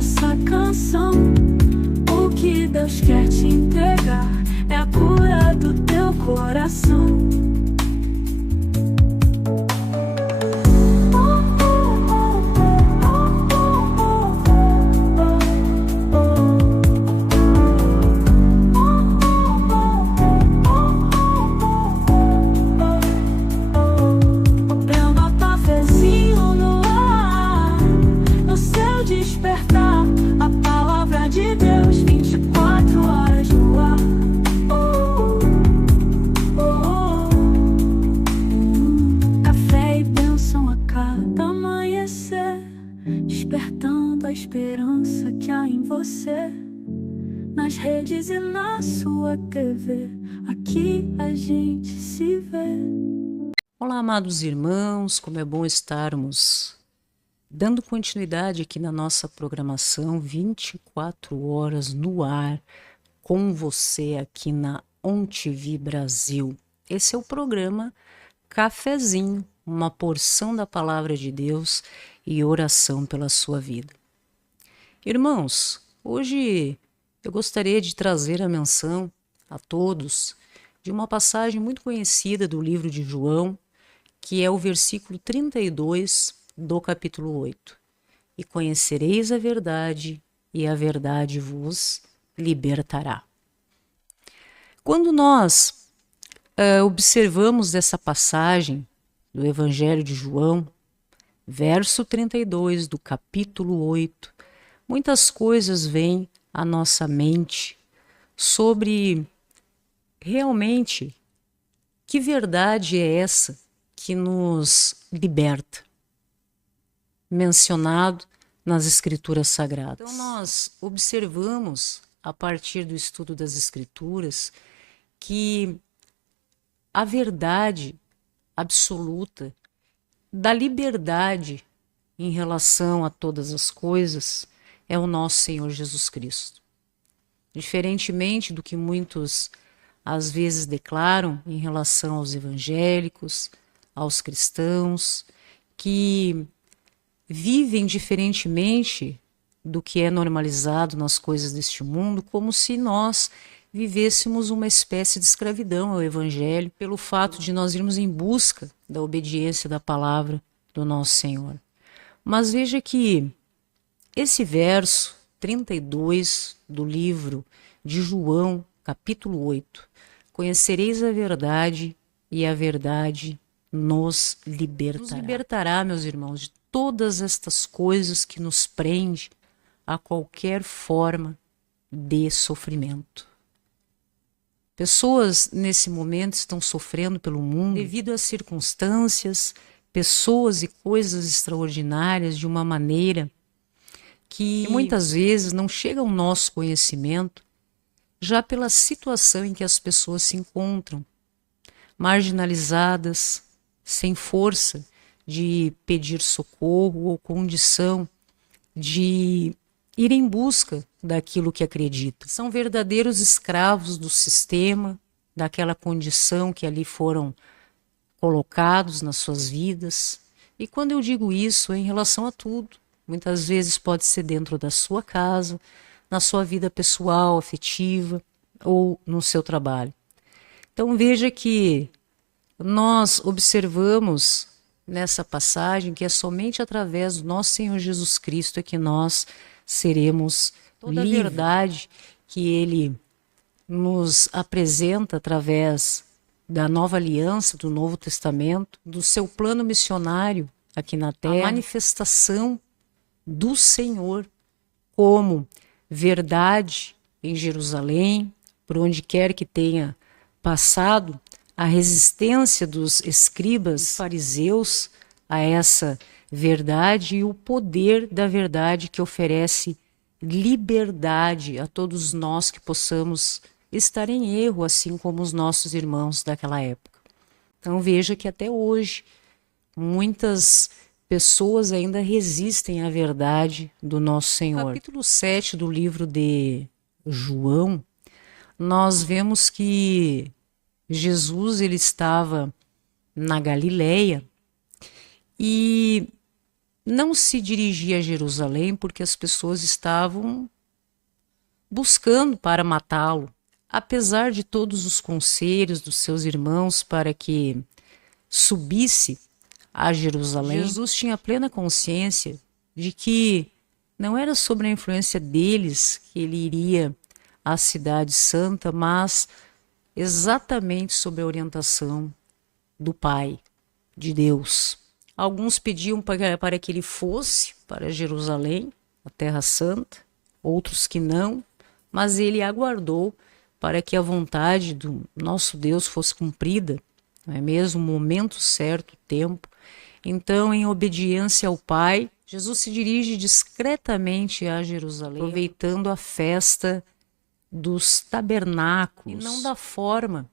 essa canção. O que Deus quer te entregar é a cura do teu coração. Despertando a esperança que há em você, nas redes e na sua TV, aqui a gente se vê. Olá, amados irmãos, como é bom estarmos dando continuidade aqui na nossa programação 24 horas no ar, com você aqui na ONTV Brasil. Esse é o programa Cafezinho, uma porção da Palavra de Deus e oração pela sua vida. Irmãos, hoje eu gostaria de trazer a menção a todos de uma passagem muito conhecida do livro de João, que é o versículo 32 do capítulo 8. E conhecereis a verdade, e a verdade vos libertará. Quando nós observamos essa passagem do Evangelho de João, verso 32 do capítulo 8, muitas coisas vêm à nossa mente sobre realmente que verdade é essa que nos liberta, mencionado nas Escrituras Sagradas. Então nós observamos, a partir do estudo das Escrituras, que a verdade absoluta da liberdade em relação a todas as coisas é o nosso Senhor Jesus Cristo. Diferentemente do que muitos às vezes declaram em relação aos evangélicos, aos cristãos, que vivem diferentemente do que é normalizado nas coisas deste mundo, como se nós vivêssemos uma espécie de escravidão ao Evangelho, pelo fato de nós irmos em busca da obediência da palavra do nosso Senhor. Mas veja que esse verso 32 do livro de João, capítulo 8, conhecereis a verdade e a verdade nos libertará. Nos libertará, meus irmãos, de todas estas coisas que nos prende a qualquer forma de sofrimento. Pessoas nesse momento estão sofrendo pelo mundo devido a circunstâncias, pessoas e coisas extraordinárias de uma maneira que muitas vezes não chega ao nosso conhecimento, já pela situação em que as pessoas se encontram, marginalizadas, sem força de pedir socorro ou condição de ir em busca daquilo que acredita. São verdadeiros escravos do sistema, daquela condição que ali foram colocados nas suas vidas. E quando eu digo isso, é em relação a tudo. Muitas vezes pode ser dentro da sua casa, na sua vida pessoal, afetiva ou no seu trabalho. Então veja que nós observamos nessa passagem que é somente através do nosso Senhor Jesus Cristo é que nós seremos toda a verdade que Ele nos apresenta através da nova aliança, do Novo Testamento, do seu plano missionário aqui na Terra, a manifestação do Senhor como verdade em Jerusalém, por onde quer que tenha passado, a resistência dos escribas, fariseus a essa verdade e o poder da verdade que oferece liberdade a todos nós que possamos estar em erro, assim como os nossos irmãos daquela época. Então veja que até hoje muitas pessoas ainda resistem à verdade do nosso Senhor. No capítulo 7 do livro de João, nós vemos que Jesus ele estava na Galileia e não se dirigia a Jerusalém porque as pessoas estavam buscando para matá-lo. Apesar de todos os conselhos dos seus irmãos para que subisse a Jerusalém, Jesus tinha plena consciência de que não era sobre a influência deles que ele iria à cidade santa, mas exatamente sob a orientação do Pai, de Deus. Alguns pediam para que ele fosse para Jerusalém, a Terra Santa, outros que não, mas ele aguardou para que a vontade do nosso Deus fosse cumprida, não é mesmo? O momento certo, o tempo. Então, em obediência ao Pai, Jesus se dirige discretamente a Jerusalém, aproveitando a festa dos tabernáculos, e não da forma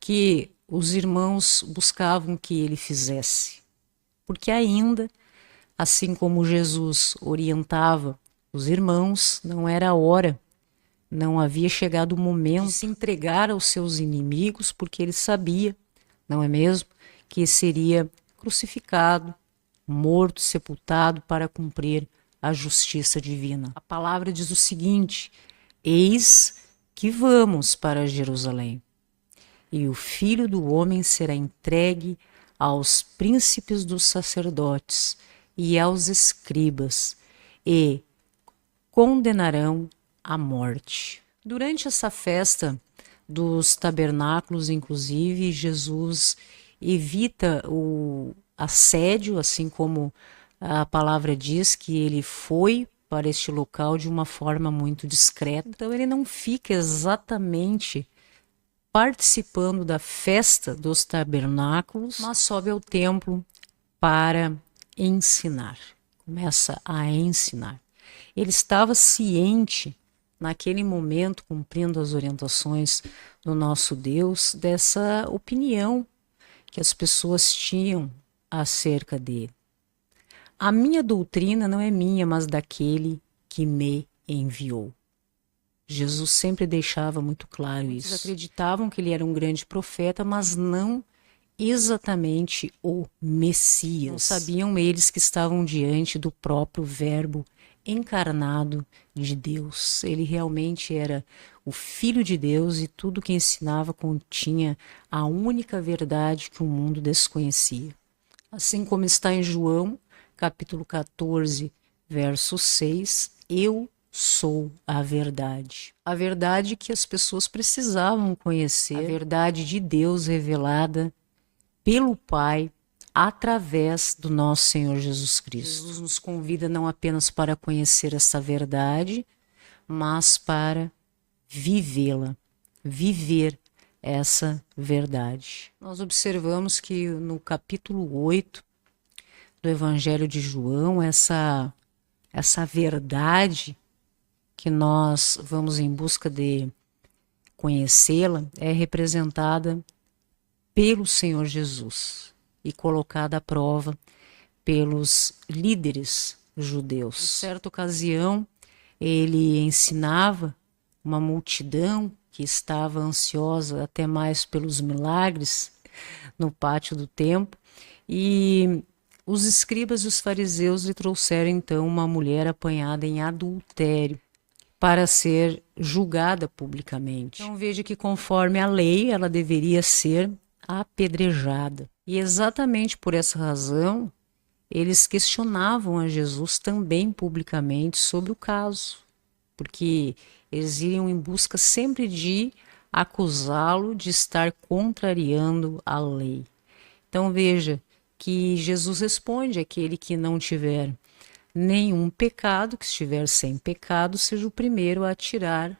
que os irmãos buscavam que ele fizesse. Porque ainda, assim como Jesus orientava os irmãos, não era a hora, não havia chegado o momento de se entregar aos seus inimigos, porque ele sabia, não é mesmo, que seria crucificado, morto, sepultado para cumprir a justiça divina. A palavra diz o seguinte: eis que vamos para Jerusalém, e o Filho do Homem será entregue aos príncipes dos sacerdotes e aos escribas, e condenarão à morte. Durante essa festa dos tabernáculos, inclusive, Jesus evita o assédio, assim como a palavra diz que ele foi para este local de uma forma muito discreta. Então ele não fica exatamente participando da festa dos tabernáculos, mas sobe ao templo para ensinar. Começa a ensinar. Ele estava ciente, naquele momento, cumprindo as orientações do nosso Deus, dessa opinião que as pessoas tinham acerca dele. A minha doutrina não é minha, mas daquele que me enviou. Jesus sempre deixava muito claro isso. Eles acreditavam que ele era um grande profeta, mas não exatamente o Messias. Não sabiam eles que estavam diante do próprio Verbo encarnado de Deus. Ele realmente era o Filho de Deus e tudo que ensinava continha a única verdade que o mundo desconhecia. Assim como está em João, capítulo 14, verso 6, eu sou a verdade. A verdade que as pessoas precisavam conhecer, a verdade de Deus revelada pelo Pai através do nosso Senhor Jesus Cristo. Jesus nos convida não apenas para conhecer essa verdade, mas para vivê-la, viver essa verdade. Nós observamos que no capítulo 8 do Evangelho de João, essa verdade que nós vamos em busca de conhecê-la é representada pelo Senhor Jesus e colocada à prova pelos líderes judeus. Em certa ocasião, ele ensinava uma multidão que estava ansiosa até mais pelos milagres no pátio do templo, e os escribas e os fariseus lhe trouxeram então uma mulher apanhada em adultério para ser julgada publicamente. Então veja que conforme a lei ela deveria ser apedrejada. E exatamente por essa razão eles questionavam a Jesus também publicamente sobre o caso, porque eles iriam em busca sempre de acusá-lo de estar contrariando a lei. Então veja que Jesus responde: aquele que não tiver nenhum pecado, que estiver sem pecado, seja o primeiro a atirar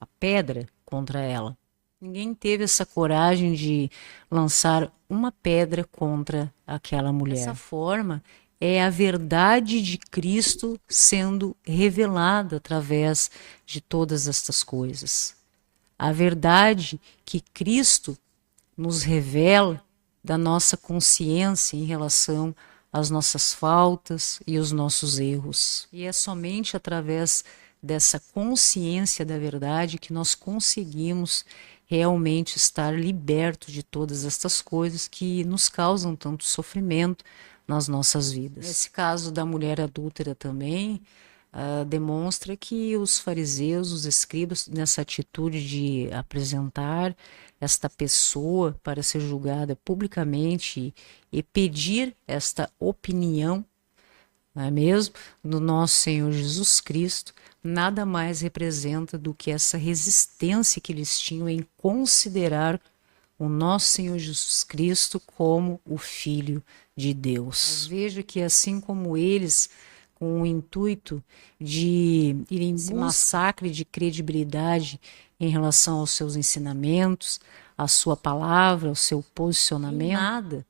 a pedra contra ela. Ninguém teve essa coragem de lançar uma pedra contra aquela mulher. Dessa forma, é a verdade de Cristo sendo revelada através de todas estas coisas. A verdade que Cristo nos revela da nossa consciência em relação às nossas faltas e os nossos erros. E é somente através dessa consciência da verdade que nós conseguimos realmente estar libertos de todas estas coisas que nos causam tanto sofrimento, nas nossas vidas. Nesse caso da mulher adúltera também, demonstra que os fariseus, os escribas, nessa atitude de apresentar esta pessoa para ser julgada publicamente e pedir esta opinião, não é mesmo, do nosso Senhor Jesus Cristo, nada mais representa do que essa resistência que eles tinham em considerar o nosso Senhor Jesus Cristo como o Filho de Deus. Mas veja que assim como eles, com o intuito de ir em massacre de credibilidade em relação aos seus ensinamentos, à sua palavra, ao seu posicionamento, nada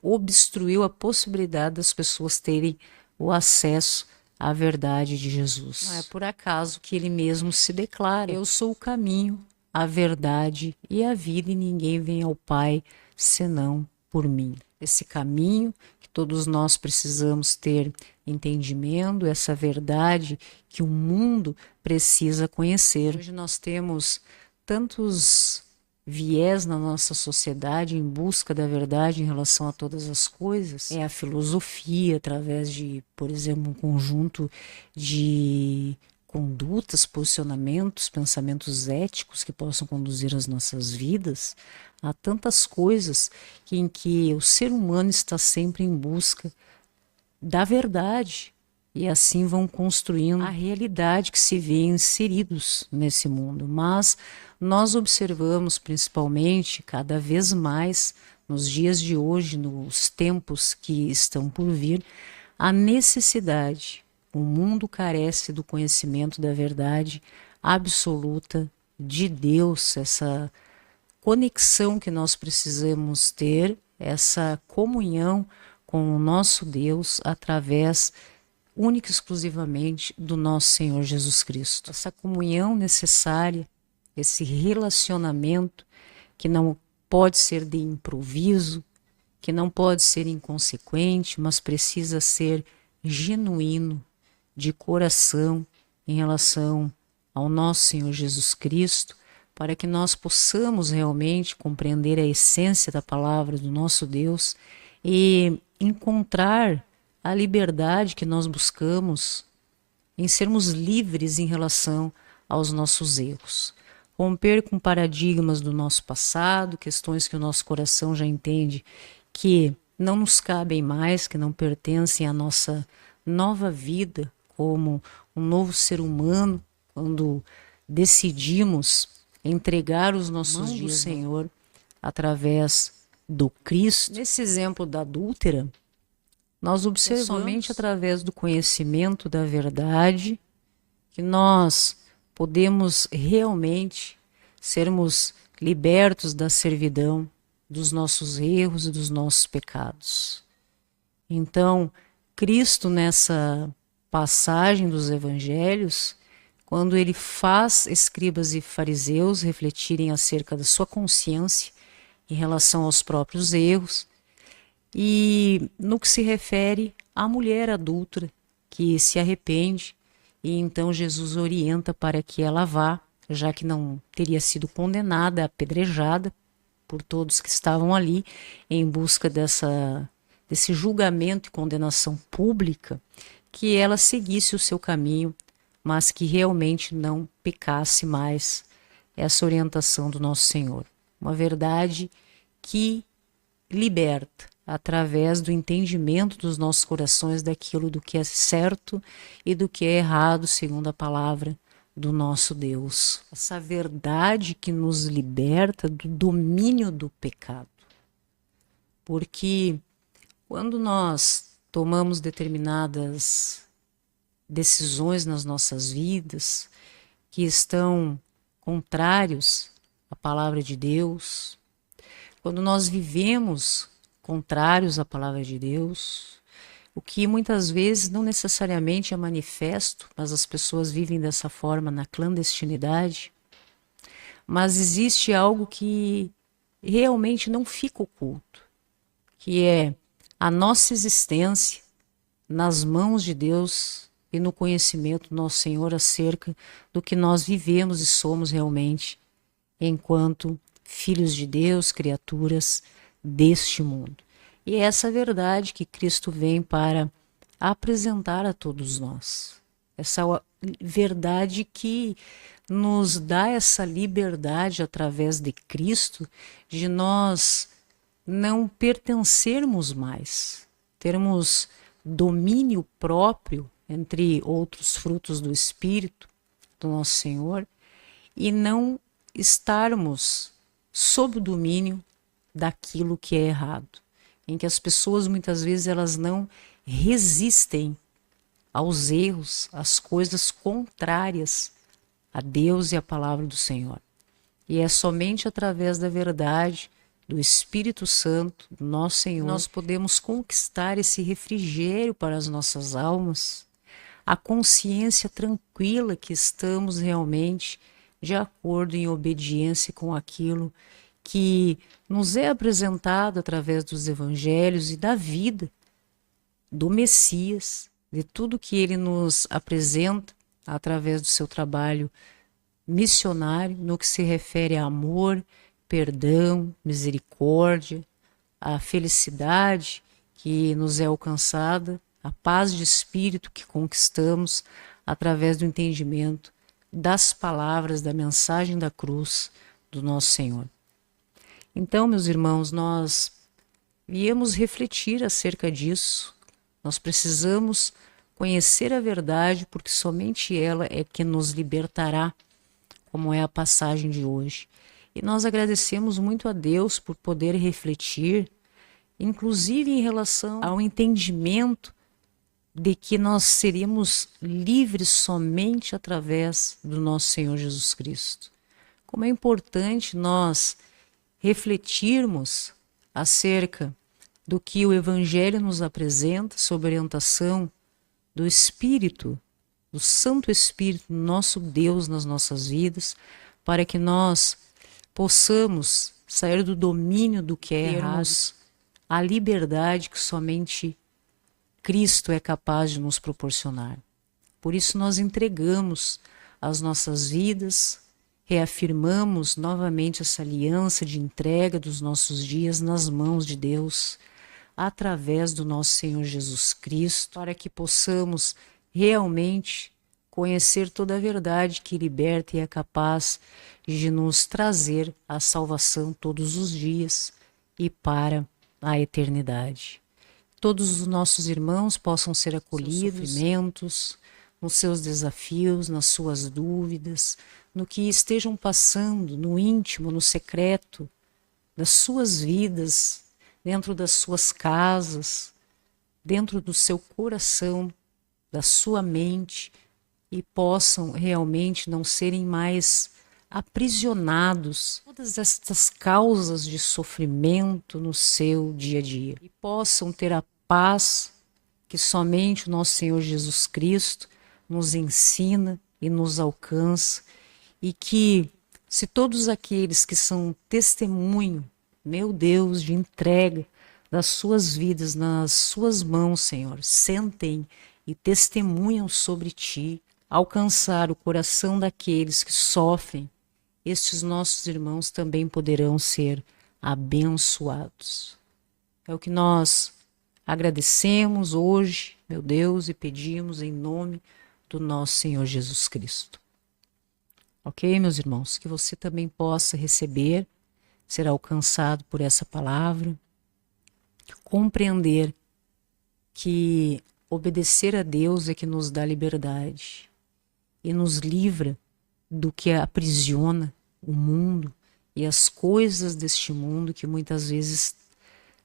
obstruiu a possibilidade das pessoas terem o acesso à verdade de Jesus. Não é por acaso que ele mesmo se declara: eu sou o caminho, a verdade e a vida, e ninguém vem ao Pai senão por mim. Esse caminho que todos nós precisamos ter entendimento, essa verdade que o mundo precisa conhecer. Hoje nós temos tantos viés na nossa sociedade em busca da verdade em relação a todas as coisas. É a filosofia, através de, por exemplo, um conjunto de condutas, posicionamentos, pensamentos éticos que possam conduzir as nossas vidas. Há tantas coisas em que o ser humano está sempre em busca da verdade, e assim vão construindo a realidade que se vê inseridos nesse mundo. Mas nós observamos, principalmente, cada vez mais, nos dias de hoje, nos tempos que estão por vir, a necessidade. O mundo carece do conhecimento da verdade absoluta de Deus, essa conexão que nós precisamos ter, essa comunhão com o nosso Deus através única e exclusivamente do nosso Senhor Jesus Cristo. Essa comunhão necessária, esse relacionamento que não pode ser de improviso, que não pode ser inconsequente, mas precisa ser genuíno, de coração, em relação ao nosso Senhor Jesus Cristo, para que nós possamos realmente compreender a essência da palavra do nosso Deus e encontrar a liberdade que nós buscamos em sermos livres em relação aos nossos erros. Romper com paradigmas do nosso passado, questões que o nosso coração já entende que não nos cabem mais, que não pertencem à nossa nova vida como um novo ser humano, quando decidimos entregar os nossos dias ao Senhor através do Cristo. Nesse exemplo da adúltera, nós observamos somente através do conhecimento da verdade que nós podemos realmente sermos libertos da servidão dos nossos erros e dos nossos pecados. Então, Cristo, nessa passagem dos evangelhos, quando ele faz escribas e fariseus refletirem acerca da sua consciência em relação aos próprios erros, e no que se refere à mulher adúltera que se arrepende, e então Jesus orienta para que ela vá, já que não teria sido condenada, apedrejada por todos que estavam ali em busca desse julgamento e condenação pública, que ela seguisse o seu caminho, mas que realmente não pecasse mais. Essa orientação do nosso Senhor. Uma verdade que liberta através do entendimento dos nossos corações daquilo do que é certo e do que é errado, segundo a palavra do nosso Deus. Essa verdade que nos liberta do domínio do pecado. Porque quando nós tomamos determinadas decisões nas nossas vidas que estão contrários à palavra de Deus, quando nós vivemos contrários à palavra de Deus, o que muitas vezes não necessariamente é manifesto, mas as pessoas vivem dessa forma na clandestinidade, mas existe algo que realmente não fica oculto, que é a nossa existência nas mãos de Deus e no conhecimento do nosso Senhor acerca do que nós vivemos e somos realmente enquanto filhos de Deus, criaturas deste mundo. E é essa verdade que Cristo vem para apresentar a todos nós. Essa verdade que nos dá essa liberdade através de Cristo de nós não pertencermos mais, termos domínio próprio, entre outros frutos do Espírito do nosso Senhor, e não estarmos sob o domínio daquilo que é errado, em que as pessoas muitas vezes elas não resistem aos erros, às coisas contrárias a Deus e a palavra do Senhor. E é somente através da verdade, do Espírito Santo, do nosso Senhor, nós podemos conquistar esse refrigério para as nossas almas, a consciência tranquila que estamos realmente de acordo em obediência com aquilo que nos é apresentado através dos evangelhos e da vida do Messias, de tudo que ele nos apresenta através do seu trabalho missionário, no que se refere a amor, perdão, misericórdia, a felicidade que nos é alcançada, a paz de espírito que conquistamos através do entendimento das palavras da mensagem da cruz do nosso Senhor. Então, meus irmãos, nós viemos refletir acerca disso. Nós precisamos conhecer a verdade, porque somente ela é que nos libertará, como é a passagem de hoje. E nós agradecemos muito a Deus por poder refletir, inclusive em relação ao entendimento de que nós seríamos livres somente através do nosso Senhor Jesus Cristo. Como é importante nós refletirmos acerca do que o Evangelho nos apresenta sob orientação do Espírito, do Santo Espírito, nosso Deus nas nossas vidas, para que nós possamos sair do domínio do que é errado, a liberdade que somente Cristo é capaz de nos proporcionar. Por isso nós entregamos as nossas vidas, reafirmamos novamente essa aliança de entrega dos nossos dias nas mãos de Deus, através do nosso Senhor Jesus Cristo, para que possamos realmente conhecer toda a verdade que liberta e é capaz de nos trazer a salvação todos os dias e para a eternidade. Todos os nossos irmãos possam ser acolhidos, sofrimentos, nos seus desafios, nas suas dúvidas, no que estejam passando, no íntimo, no secreto das suas vidas, dentro das suas casas, dentro do seu coração, da sua mente, e possam realmente não serem mais aprisionados todas estas causas de sofrimento no seu dia a dia, e possam ter a paz que somente o nosso Senhor Jesus Cristo nos ensina e nos alcança, e que se todos aqueles que são testemunho, meu Deus, de entrega das suas vidas nas suas mãos, Senhor, sentem e testemunham sobre ti, alcançar o coração daqueles que sofrem, estes nossos irmãos também poderão ser abençoados. É o que nós agradecemos hoje, meu Deus, e pedimos em nome do nosso Senhor Jesus Cristo. Ok, meus irmãos? Que você também possa receber, ser alcançado por essa palavra, compreender que obedecer a Deus é que nos dá liberdade e nos livra do que aprisiona o mundo e as coisas deste mundo que muitas vezes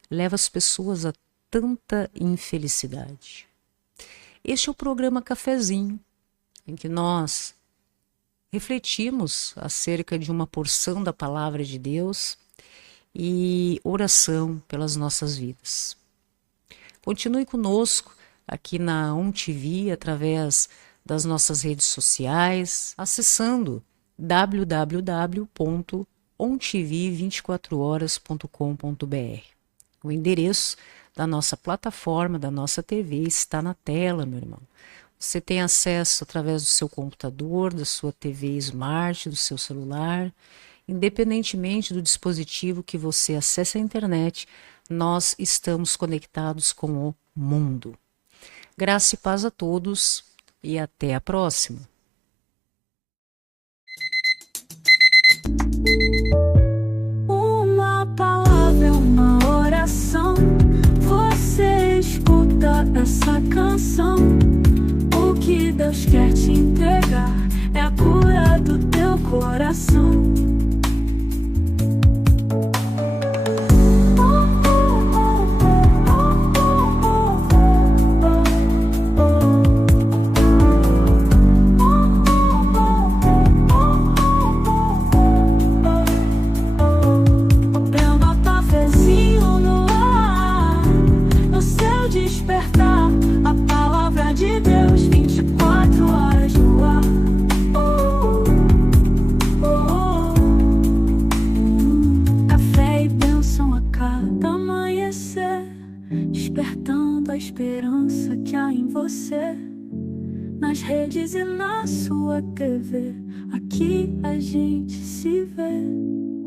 leva as pessoas a tanta infelicidade. Este é o programa Cafezinho, em que nós refletimos acerca de uma porção da palavra de Deus e oração pelas nossas vidas. Continue conosco aqui na ONTV através das nossas redes sociais, acessando www.ontv24horas.com.br. O endereço da nossa plataforma, da nossa TV, está na tela, meu irmão. Você tem acesso através do seu computador, da sua TV Smart, do seu celular, independentemente do dispositivo que você acesse a internet, nós estamos conectados com o mundo. Graça e paz a todos e até a próxima. Uma palavra, uma oração. Você escuta essa canção. O que Deus quer te entregar é a cura do teu coração. Despertando a esperança que há em você, nas redes e na sua TV, aqui a gente se vê.